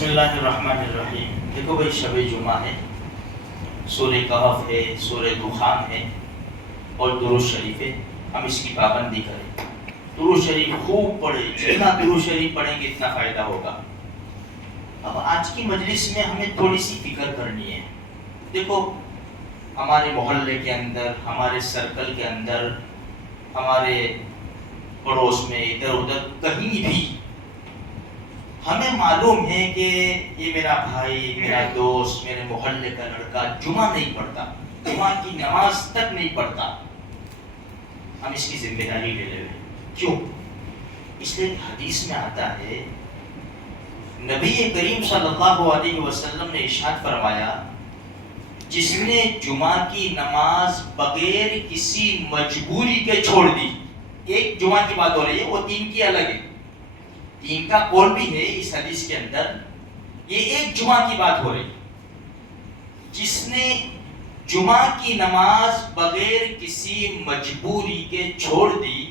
بسم اللہ الرحمن الرحیم۔ دیکھو بھائی، شب جمعہ ہے، سورہ کہف ہے، سورہ دخان ہے اور درود شریف ہے۔ ہم اس کی پابندی کریں، درود شریف خوب پڑھیں، جتنا درود شریف پڑھیں گے اتنا فائدہ ہوگا۔ اب آج کی مجلس میں ہمیں تھوڑی سی فکر کرنی ہے۔ دیکھو، ہمارے محلے کے اندر، ہمارے سرکل کے اندر، ہمارے پڑوس میں، ادھر ادھر کہیں بھی ہمیں معلوم ہے کہ یہ میرا بھائی، میرا دوست، میرے محلے کا لڑکا جمعہ نہیں پڑھتا، جمعہ کی نماز تک نہیں پڑھتا۔ ہم اس کی ذمہ داری لے لیں۔ کیوں؟ اس لیے حدیث میں آتا ہے، نبی کریم صلی اللہ علیہ وسلم نے ارشاد فرمایا، جس نے جمعہ کی نماز بغیر کسی مجبوری کے چھوڑ دی۔ ایک جمعہ کی بات ہو رہی ہے، وہ تین کی الگ ہے، تین کا قول بھی ہے اس حدیث کے اندر، یہ ایک جمعہ کی بات ہو رہی ہے۔ جس نے جمعہ کی نماز بغیر کسی مجبوری کے چھوڑ دی،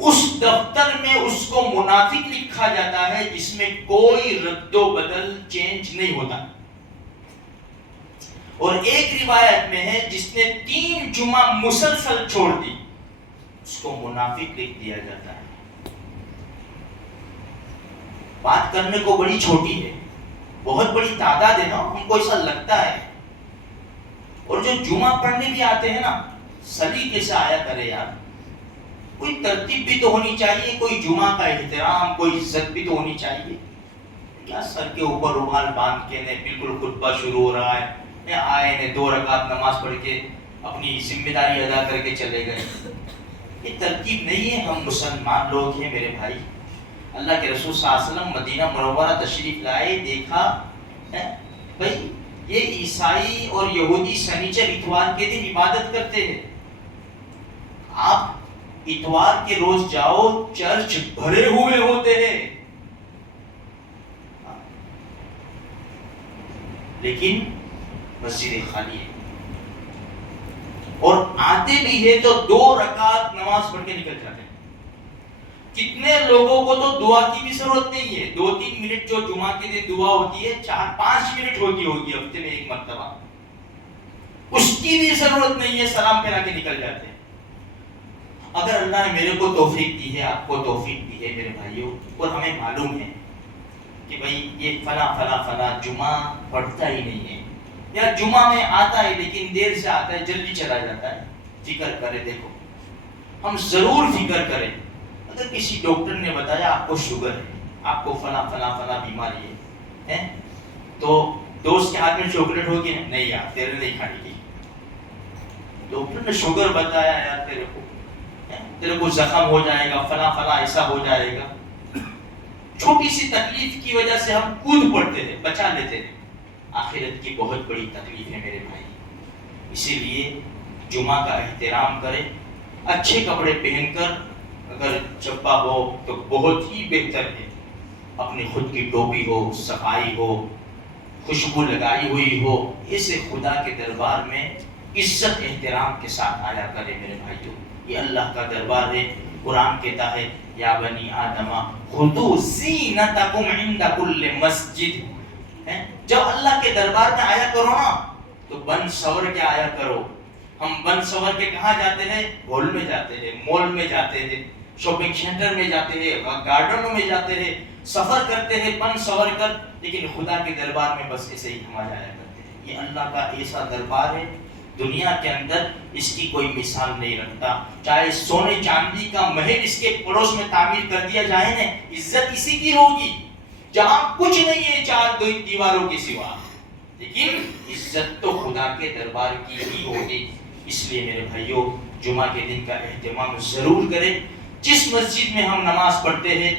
اس دفتر میں اس کو منافق لکھا جاتا ہے، جس میں کوئی رد و بدل چینج نہیں ہوتا۔ اور ایک روایت میں ہے، جس نے 3 جمعہ مسلسل چھوڑ دی، اس کو منافق لکھ دیا جاتا ہے۔ بات کرنے کو بڑی چھوٹی ہے، بہت بڑی تعداد ہے نا، ہم کو ایسا لگتا ہے۔ اور جو جمعہ پڑھنے بھی آتے ہیں نا، سلیقے سے آیا کرے یار، کوئی ترتیب بھی تو ہونی چاہیے، کوئی جمعہ کا احترام، کوئی عزت بھی تو ہونی چاہیے۔ کیا سر کے اوپر رومال باندھ کے بالکل خطبہ شروع ہو رہا ہے، آئے نے 2 رکعت نماز پڑھ کے اپنی ذمہ داری ادا کر کے چلے گئے، یہ ترتیب نہیں ہے۔ ہم مسلمان لوگ ہیں میرے بھائی، اللہ کے رسول صلی اللہ علیہ وسلم مدینہ منورہ تشریف لائے، دیکھا بھائی یہ عیسائی اور یہودی سنیچر اتوار کے دن عبادت کرتے ہیں، آپ اتوار کے روز جاؤ، چرچ بھرے ہوئے ہوتے ہیں، لیکن مسجد خالی ہے، اور آتے بھی ہے تو 2 رکعت نماز پڑھ کے نکل جاتے ہیں۔ کتنے لوگوں کو تو دعا کی بھی ضرورت نہیں ہے، 2-3 منٹ جو جمعہ کے دن دعا ہوتی ہے، 4-5 منٹ ہوتی ہوگی ہفتے میں ایک مرتبہ، اس کی بھی ضرورت نہیں ہے، سلام پھیرا کے نکل جاتے ہیں۔ اگر اللہ نے میرے کو توفیق دی ہے، آپ کو توفیق دی ہے میرے بھائیوں، اور ہمیں معلوم ہے کہ بھائی یہ فلاں جمعہ پڑھتا ہی نہیں ہے، یا جمعہ میں آتا ہے لیکن دیر سے آتا ہے، جلدی چلا جاتا ہے، فکر کرے۔ دیکھو، ہم ضرور فکر کریں۔ اگر کسی ڈاکٹر نے بتایا آپ کو شوگر ہے، آپ کو فلاں بیماری ہے، تو دوست کے ہاتھ میں چاکلیٹ ہوگی نہیں یار تیرے نہیں کھانی کی، ڈاکٹر نے شوگر بتایا یار تیرے کو زخم ہو جائے گا، فلاں ایسا ہو جائے گا، چھوٹی سی تکلیف کی وجہ سے ہم کود پڑتے ہیں، بچا لیتے ہیں۔ آخرت کی بہت بڑی تکلیف ہے میرے بھائی، اسی لیے جمعہ کا احترام کریں، اچھے کپڑے پہن کر، اگر چپا ہو تو بہت ہی بہتر ہے، اپنی خود کی ٹوپی ہو، صفائی ہو، خوشبو لگائی ہوئی ہو، اسے خدا کے دربار میں عزت احترام کے ساتھ آیا کرے میرے بھائیوں۔ یہ اللہ کا دربار ہے، قرآن کہتا ہے، یا بنی آدم خذوا زینتکم عند کل مسجد۔ جب اللہ کے دربار میں آیا کرو نا، تو بن سور کے آیا کرو۔ ہم بن سور کے کہاں جاتے ہیں؟ ہال میں جاتے ہیں، مال میں جاتے ہیں، شاپنگ سینٹر میں جاتے ہیں، گارڈنوں میں جاتے ہیں، سفر کرتے ہیں بن سور کر، لیکن خدا کے دربار میں بس ایسے ہی ہم جایا کرتے ہیں۔ یہ اللہ کا ایسا دربار ہے، دنیا کے اندر اس کی کوئی مثال نہیں رکھتا۔ چاہے سونے چاندی کا محل اس کے پڑوس میں تعمیر کر دیا جائے نا، عزت اسی کی ہوگی جہاں کچھ نہیں ہے 4 دیواروں کے سوا، لیکن عزت تو خدا کے دربار کی ہی ہوگی۔ اس لیے میرے بھائیوں، جمعہ کے دن کا اہتمام ضرور کریں۔ جس مسجد میں ہم نماز پڑھتے ہیں،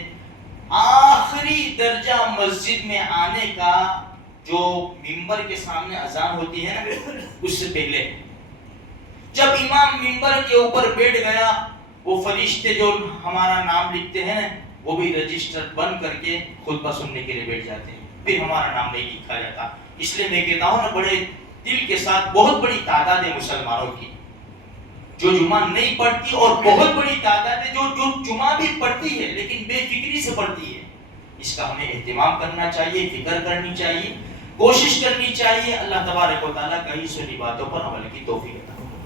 آخری درجہ مسجد میں آنے کا جو منبر کے سامنے اذان ہوتی ہے نا، اس سے پہلے جب امام منبر کے اوپر بیٹھ گیا، وہ فرشتے جو ہمارا نام لکھتے ہیں نا، وہ بھی رجسٹر بند کر کے خطبہ سننے کے لیے بیٹھ جاتے ہیں، پھر ہمارا نام نہیں لکھا جاتا۔ اس لیے میں کہتا ہوں نا، بڑے دل کے ساتھ، بہت بڑی تعداد ہے مسلمانوں کی جو جمعہ نہیں پڑھتی، اور بہت بڑی تعداد ہے جو جمعہ بھی پڑھتی ہے لیکن بے فکری سے پڑھتی ہے، اس کا ہمیں اہتمام کرنا چاہیے، فکر کرنی چاہیے، کوشش کرنی چاہیے. اللہ تبارک و تعالیٰ کہیں سنی باتوں پر عمل کی توفیق عطا فرمائے.